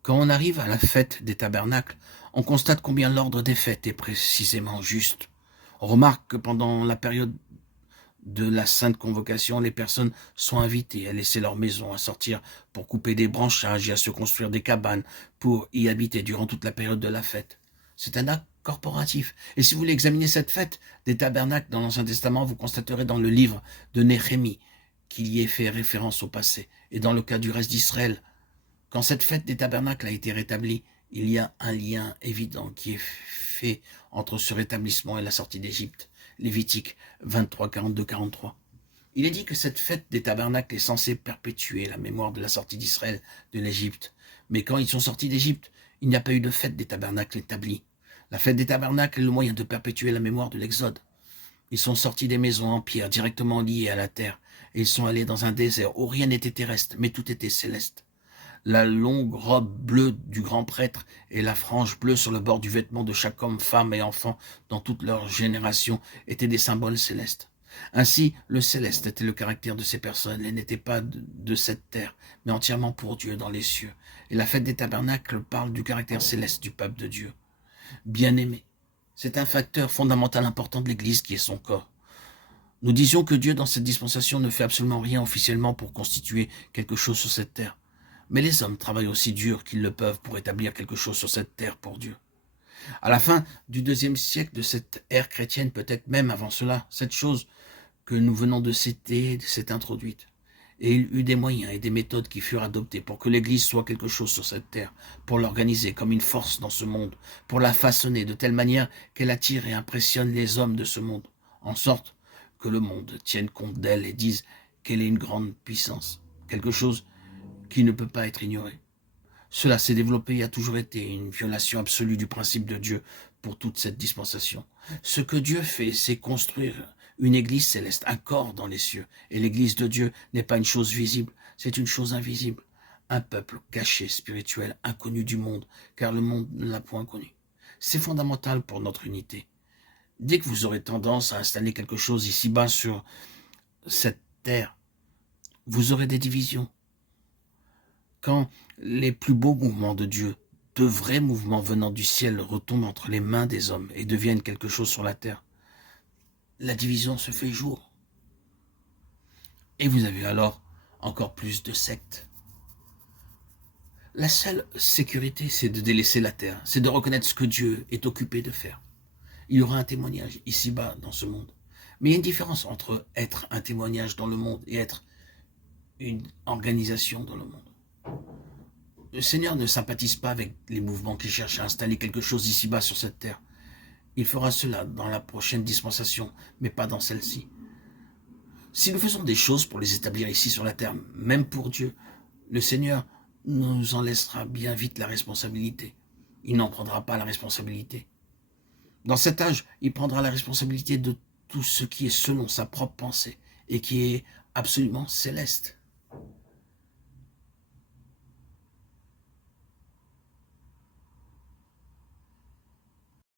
Quand on arrive à la fête des tabernacles, on constate combien l'ordre des fêtes est précisément juste. On remarque que pendant la période de la sainte convocation, les personnes sont invitées à laisser leur maison, à sortir pour couper des branchages et à se construire des cabanes pour y habiter durant toute la période de la fête. C'est un acte corporatif. Et si vous voulez examiner cette fête des tabernacles dans l'Ancien Testament, vous constaterez dans le livre de Néhémie qu'il y est fait référence au passé. Et dans le cas du reste d'Israël, quand cette fête des tabernacles a été rétablie, il y a un lien évident qui est fait entre ce rétablissement et la sortie d'Égypte. Lévitique 23, 42, 43. Il est dit que cette fête des tabernacles est censée perpétuer la mémoire de la sortie d'Israël de l'Égypte. Mais quand ils sont sortis d'Égypte, il n'y a pas eu de fête des tabernacles établie. La fête des tabernacles est le moyen de perpétuer la mémoire de l'Exode. Ils sont sortis des maisons en pierre directement liées à la terre, et ils sont allés dans un désert où rien n'était terrestre, mais tout était céleste. La longue robe bleue du grand prêtre et la frange bleue sur le bord du vêtement de chaque homme, femme et enfant dans toute leur génération étaient des symboles célestes. Ainsi, le céleste était le caractère de ces personnes. Elles n'étaient pas de cette terre, mais entièrement pour Dieu dans les cieux. Et la fête des tabernacles parle du caractère céleste du peuple de Dieu. Bien-aimé, c'est un facteur fondamental important de l'Église qui est son corps. Nous disions que Dieu, dans cette dispensation, ne fait absolument rien officiellement pour constituer quelque chose sur cette terre. Mais les hommes travaillent aussi dur qu'ils le peuvent pour établir quelque chose sur cette terre pour Dieu. À la fin du IIe siècle de cette ère chrétienne, peut-être même avant cela, cette chose que nous venons de citer s'est introduite. Et il y eut des moyens et des méthodes qui furent adoptés pour que l'Église soit quelque chose sur cette terre, pour l'organiser comme une force dans ce monde, pour la façonner de telle manière qu'elle attire et impressionne les hommes de ce monde, en sorte que le monde tienne compte d'elle et dise qu'elle est une grande puissance, quelque chose qui ne peut pas être ignoré. Cela s'est développé et a toujours été une violation absolue du principe de Dieu pour toute cette dispensation. Ce que Dieu fait, c'est construire une église céleste, un corps dans les cieux. Et l'église de Dieu n'est pas une chose visible, c'est une chose invisible. Un peuple caché, spirituel, inconnu du monde, car le monde ne l'a point connu. C'est fondamental pour notre unité. Dès que vous aurez tendance à installer quelque chose ici-bas sur cette terre, vous aurez des divisions. Quand les plus beaux mouvements de Dieu, de vrais mouvements venant du ciel, retombent entre les mains des hommes et deviennent quelque chose sur la terre, la division se fait jour. Et vous avez alors encore plus de sectes. La seule sécurité, c'est de délaisser la terre, c'est de reconnaître ce que Dieu est occupé de faire. Il y aura un témoignage ici-bas dans ce monde. Mais il y a une différence entre être un témoignage dans le monde et être une organisation dans le monde. Le Seigneur ne sympathise pas avec les mouvements qui cherchent à installer quelque chose ici-bas sur cette terre. Il fera cela dans la prochaine dispensation, mais pas dans celle-ci. Si nous faisons des choses pour les établir ici sur la terre, même pour Dieu, le Seigneur nous en laissera bien vite la responsabilité. Il n'en prendra pas la responsabilité. Dans cet âge, il prendra la responsabilité de tout ce qui est selon sa propre pensée et qui est absolument céleste.